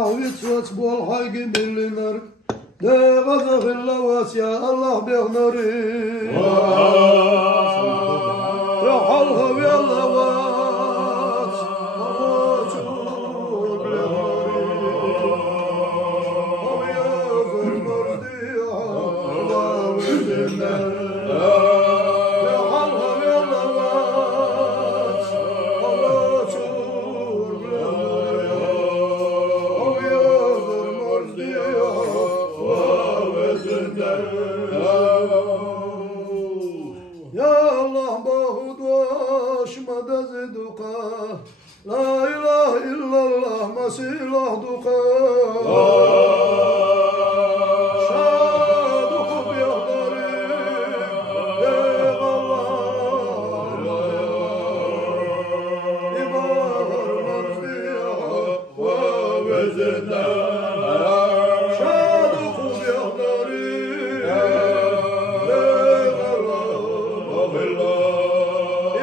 Vitsvats bol haygi bilinar de gazagilla wasya Allah behnari ya halha ve Allah was لا إله إلا الله مسيح دقا شادق بيهدري ديغ الله إباغر مرضيها ووزنا شادق بيهدري ديغ الله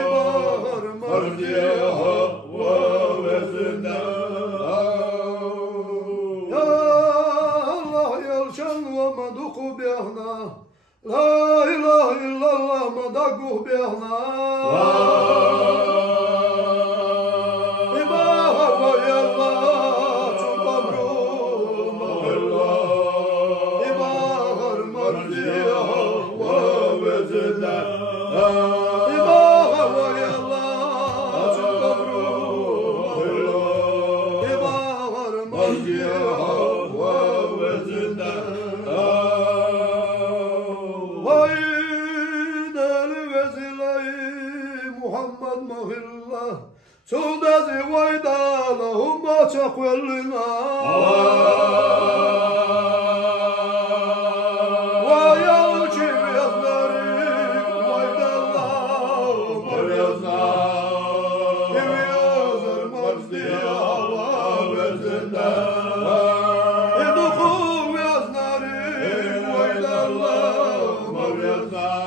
إباغر مرضيها لا إله إلا الله مدقه بيهنا إباها ويا الله تقبرو إباها المرضيها ووزنا إباها ويا الله تقبرو إباها المرضيها ووزنا محمد مهلا سودازي ويدا لهم تقولنا ويا الجيب يزدري ويدا اللهم يزنا يزر مرزيها ووزنا يدخل يزنري ويدا اللهم يزنا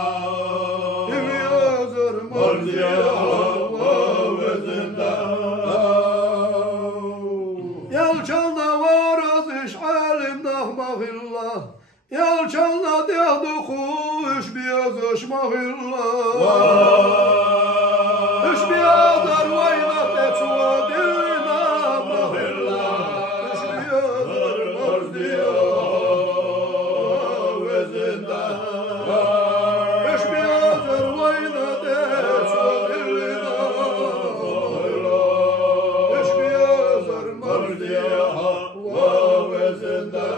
يالجلنا ديهدو خوش بياز اشمه الله اش بيادر وينا تتوى دلنا مه الله اش بيادر مرضيا وزندا اش بيادر وينا تتوى دلنا اش بيادر مرضيا وزندا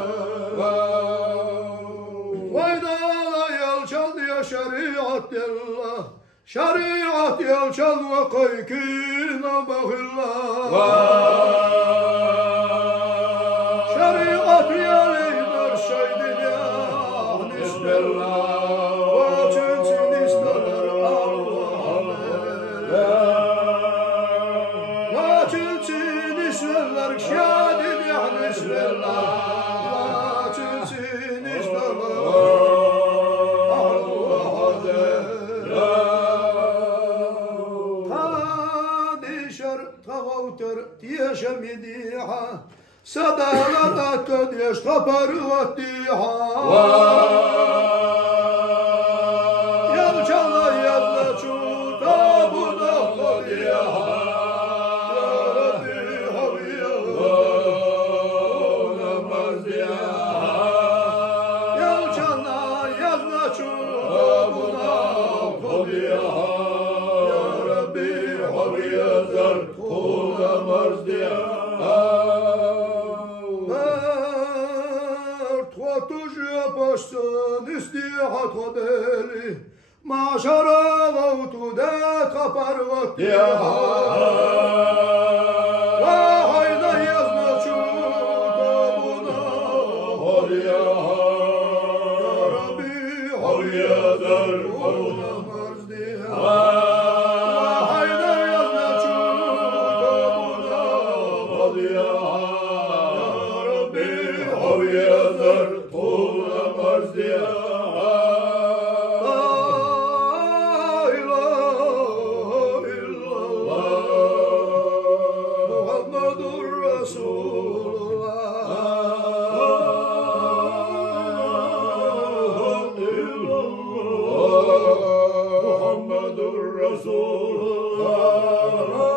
شريعة الله شريعة يلشد وقيكينا بغلا شريعة يلينا الشيد يا نسب الله وتنسي نستدر الله وتنسي نسلر شاد يا نسب الله وتنسي نستدر تيش مديحة سدالة تديش خبر وديحة يلجل يلجو تابنا خديحة يا ربي حبيا ونمزيحة يلجل يلجو تابنا خديحة يا ربي حبيا زرقون مرضيها توجه باشتن استيحة ودالي ما شرغوت داك پروتيها وحيدا يزنا شوطابنا حريها يا ربي حريا ذرقون مرضيها لا إله إلا الله رسول الله